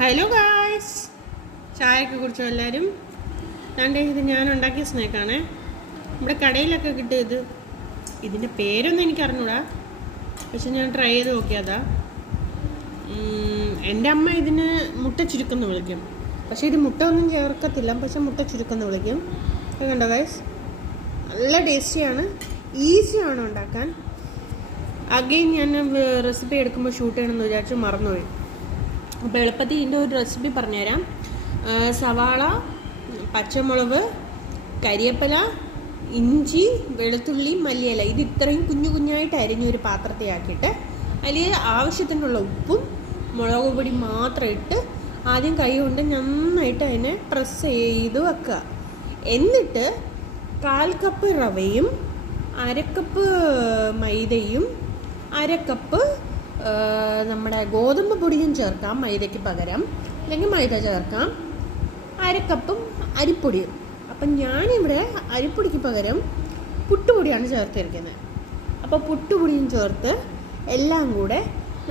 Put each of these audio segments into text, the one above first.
Hello guys, ചായയൊക്കെ കുടിച്ചോ എല്ലാവരും? ഇത് ഞാൻ ഉണ്ടാക്കിയ സ്നാക്കാണ്. നമ്മുടെ കടയിലൊക്കെ കിട്ടും. ഇതിൻ്റെ പേരൊന്നും എനിക്ക് അറിഞ്ഞൂടാ, പക്ഷെ ഞാൻ ട്രൈ ചെയ്ത് നോക്കിയതാ. എൻ്റെ അമ്മ ഇതിന് മുട്ട ചുരുക്കെന്ന് വിളിക്കും, പക്ഷേ ഇത് മുട്ട ഒന്നും ചേർക്കത്തില്ല, പക്ഷെ മുട്ട ചുരുക്കെന്ന് വിളിക്കും. അത് കണ്ടോ ഗായ്സ്, നല്ല ടേസ്റ്റിയാണ്, ഈസിയാണ് ഉണ്ടാക്കാൻ. അഗെയിൻ ഞാൻ റെസിപ്പി എടുക്കുമ്പോൾ ഷൂട്ട് ചെയ്യണമെന്ന് വിചാരിച്ചു മറന്നുപോയി. അപ്പോൾ എളുപ്പത്തിൽ ഇതിൻ്റെ ഒരു റെസിപ്പി പറഞ്ഞുതരാം. സവാള, പച്ചമുളക്, കരിവേപ്പില, ഇഞ്ചി, വെളുത്തുള്ളി, മല്ലിയില, ഇത് ഇത്രയും കുഞ്ഞു കുഞ്ഞായിട്ട് അരിഞ്ഞൊരു പാത്രത്തിലാക്കിയിട്ട് അതിൽ ആവശ്യത്തിനുള്ള ഉപ്പും മുളക് പൊടി മാത്രം ഇട്ട് ആദ്യം കൈ കൊണ്ട് നന്നായിട്ട് അതിനെ പ്രസ് ചെയ്ത് വെക്കുക. എന്നിട്ട് 1/4 കപ്പ് റവയും 1/2 കപ്പ് മൈദയും 1/2 കപ്പ് നമ്മുടെ ഗോതമ്പ് പൊടിയും ചേർക്കാം, മൈദയ്ക്ക് പകരം, അല്ലെങ്കിൽ മൈദ ചേർക്കാം. 1/2 കപ്പും അരിപ്പൊടിയും. അപ്പം ഞാനിവിടെ അരിപ്പൊടിക്ക് പകരം പുട്ടുപൊടിയാണ് ചേർത്തിരിക്കുന്നത്. അപ്പോൾ പുട്ടുപൊടിയും ചേർത്ത് എല്ലാം കൂടെ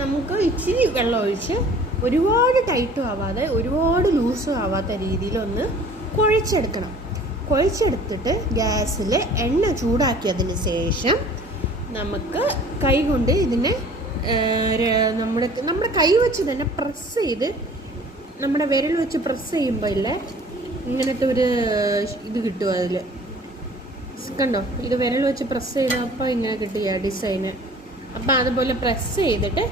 നമുക്ക് ഇച്ചിരി വെള്ളം ഒഴിച്ച് ഒരുപാട് ടൈറ്റും ആവാതെ ഒരുപാട് ലൂസും ആവാത്ത രീതിയിലൊന്ന് കുഴച്ചെടുക്കണം. കുഴച്ചെടുത്തിട്ട് ഗ്യാസിൽ എണ്ണ ചൂടാക്കിയതിന് ശേഷം നമുക്ക് കൈ കൊണ്ട് ഇതിനെ നമ്മുടെ കൈ വെച്ച് തന്നെ പ്രസ് ചെയ്ത്, നമ്മുടെ വിരൽ വെച്ച് പ്രസ് ചെയ്യുമ്പോൾ ഇല്ലേ ഇങ്ങനത്തെ ഒരു ഇത് കിട്ടും. അതിൽ കണ്ടോ, ഇത് വിരൽ വെച്ച് പ്രസ് ചെയ്തപ്പോൾ ഇങ്ങനെ കിട്ടിയ ഡിസൈന്. അപ്പം അതുപോലെ പ്രസ് ചെയ്തിട്ട്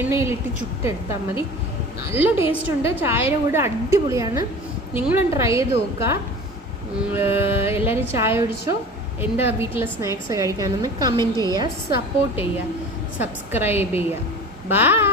എണ്ണയിലിട്ട് ചുട്ടെടുത്താൽ മതി. നല്ല ടേസ്റ്റ് ഉണ്ട്, ചായയുടെ കൂടെ അടിപൊളിയാണ്. നിങ്ങളും ട്രൈ ചെയ്ത് നോക്കുക. എല്ലാവരും ചായ കുടിച്ചോ, എന്താ വീട്ടിലെ സ്നാക്സ് കഴിക്കാനെന്ന് കമൻറ്റ് ചെയ്യുക, സപ്പോർട്ട് ചെയ്യുക, സബ്സ്ക്രൈബ് ചെയ്യുക. ബൈ.